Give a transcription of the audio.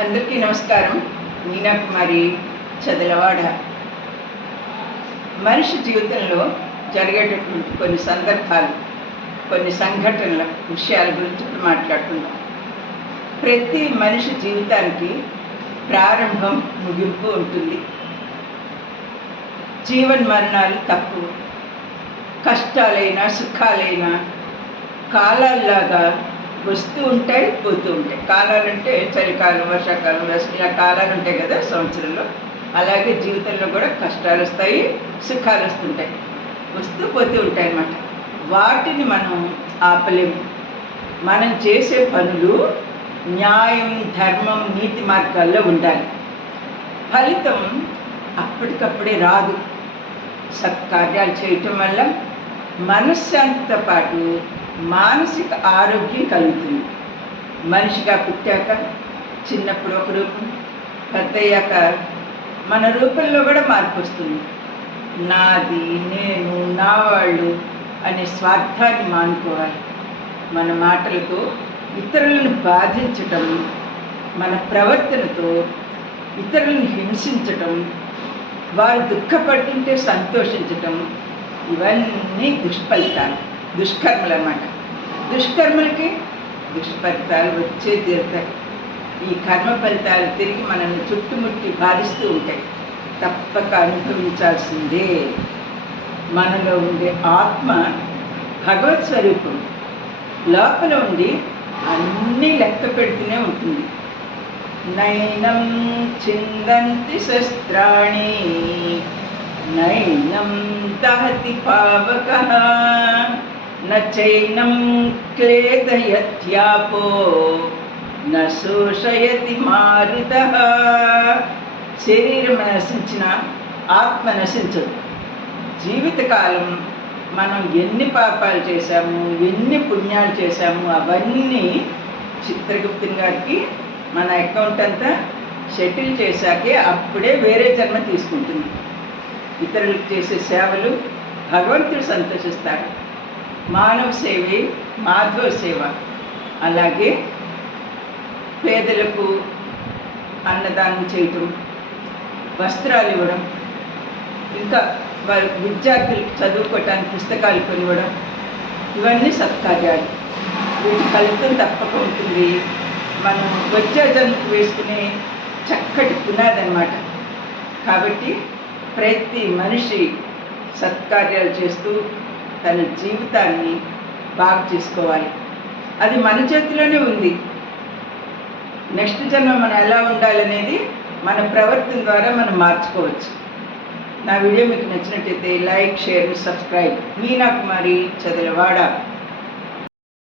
అందరికీ నమస్కారం. మీనా కుమారి, చదలవాడ. మనిషి జీవితంలో జరిగేటటువంటి కొన్ని సందర్భాలు, కొన్ని సంఘటనల విషయాల గురించి ఇప్పుడు మాట్లాడుకుందాం. ప్రతి మనిషి జీవితానికి ప్రారంభం, ముగింపు ఉంటుంది. జీవన్మరణాలు తప్పు. కష్టాలైనా సుఖాలైనా కాలాల్లాగా వస్తూ ఉంటాయి, పోతూ ఉంటాయి. కాలాలంటే చలికాలం, వర్షాకాలం, వేసవి, ఇలా కాలాలు ఉంటాయి కదా సంవత్సరంలో. అలాగే జీవితంలో కూడా కష్టాలు వస్తాయి, సుఖాలు వస్తుంటాయి, వస్తూ పోతూ ఉంటాయి అన్నమాట. వాటిని మనం ఆపలేము. మనం చేసే పనులు న్యాయం, ధర్మం, నీతి మార్గాల్లో ఉండాలి. ఫలితం అప్పటికప్పుడే రాదు. సత్కార్యాలు చేయటం వల్ల మనశ్శాంతితో పాటు మానసిక ఆరోగ్యం కలుగుతుంది. మనిషిగా పుట్టాక చిన్నప్పుడు ఒక రూపం, పెద్దయ్యాక మన రూపంలో కూడా మార్పు వస్తుంది. నాది, నేను, నా వాళ్ళు అనే స్వార్థాన్ని మానుకోవాలి. మన మాటలతో ఇతరులను బాధించటం, మన ప్రవర్తనతో ఇతరులను హింసించటం, వారు దుఃఖపడుతుంటే సంతోషించటం, ఇవన్నీ దుష్ఫలితాలు, దుష్కర్మలు అన్నమాట. దుష్కర్మలకి దుష్ఫలితాలు వచ్చే తీరుతాయి. ఈ కర్మ ఫలితాలు తిరిగి మనల్ని చుట్టుముట్టి బాధిస్తూ ఉంటాయి. తప్పక అనుభవించాల్సిందే. మనలో ఉండే ఆత్మ భగవత్ స్వరూపం. లోపల ఉండి అన్నీ లెక్క పెడుతూనే ఉంటుంది. నైనం చిందంతి శస్త్రాణి నైనం దహతి పావకః నైనం క్లేదయత్యాపో న శోషయతి మారుతః. శరీరం నశించిన ఆత్మ నశించదు. జీవితకాలం మనం ఎన్ని పాపాలు చేశాము, ఎన్ని పుణ్యాలు చేశాము, అవన్నీ చిత్రగుప్తుని గారికి మన అకౌంట్ అంతా సెటిల్ చేశాకే అప్పుడే వేరే జన్మ తీసుకుంటుంది. ఇతరులకు చేసే సేవలు భగవంతుడు సంతోషిస్తాడు. మానవ సేవే మాధవ సేవ. అలాగే పేదలకు అన్నదానం చేయటం, వస్త్రాలు ఇవ్వడం, ఇంకా వారి విద్యార్థులకు చదువుకోవటానికి పుస్తకాలు కొనివ్వడం, ఇవన్నీ సత్కార్యాలు. వీటి ఫలితం తప్పక ఉంటుంది. మనం వచ్చే జన్మకు వేసుకునే చక్కటి పునాది అన్నమాట. కాబట్టి ప్రతి మనిషి సత్కార్యాలు చేస్తూ తన జీవితాన్ని బాగు చేసుకోవాలి. అది మన చేతిలోనే ఉంది. నెక్స్ట్ జన్మ మనం ఎలా ఉండాలనేది మన ప్రవర్తన ద్వారా మనం మార్చుకోవచ్చు. నా వీడియో మీకు నచ్చినట్టయితే లైక్, షేర్, సబ్స్క్రైబ్. మీనా కుమారి, చదలవాడ.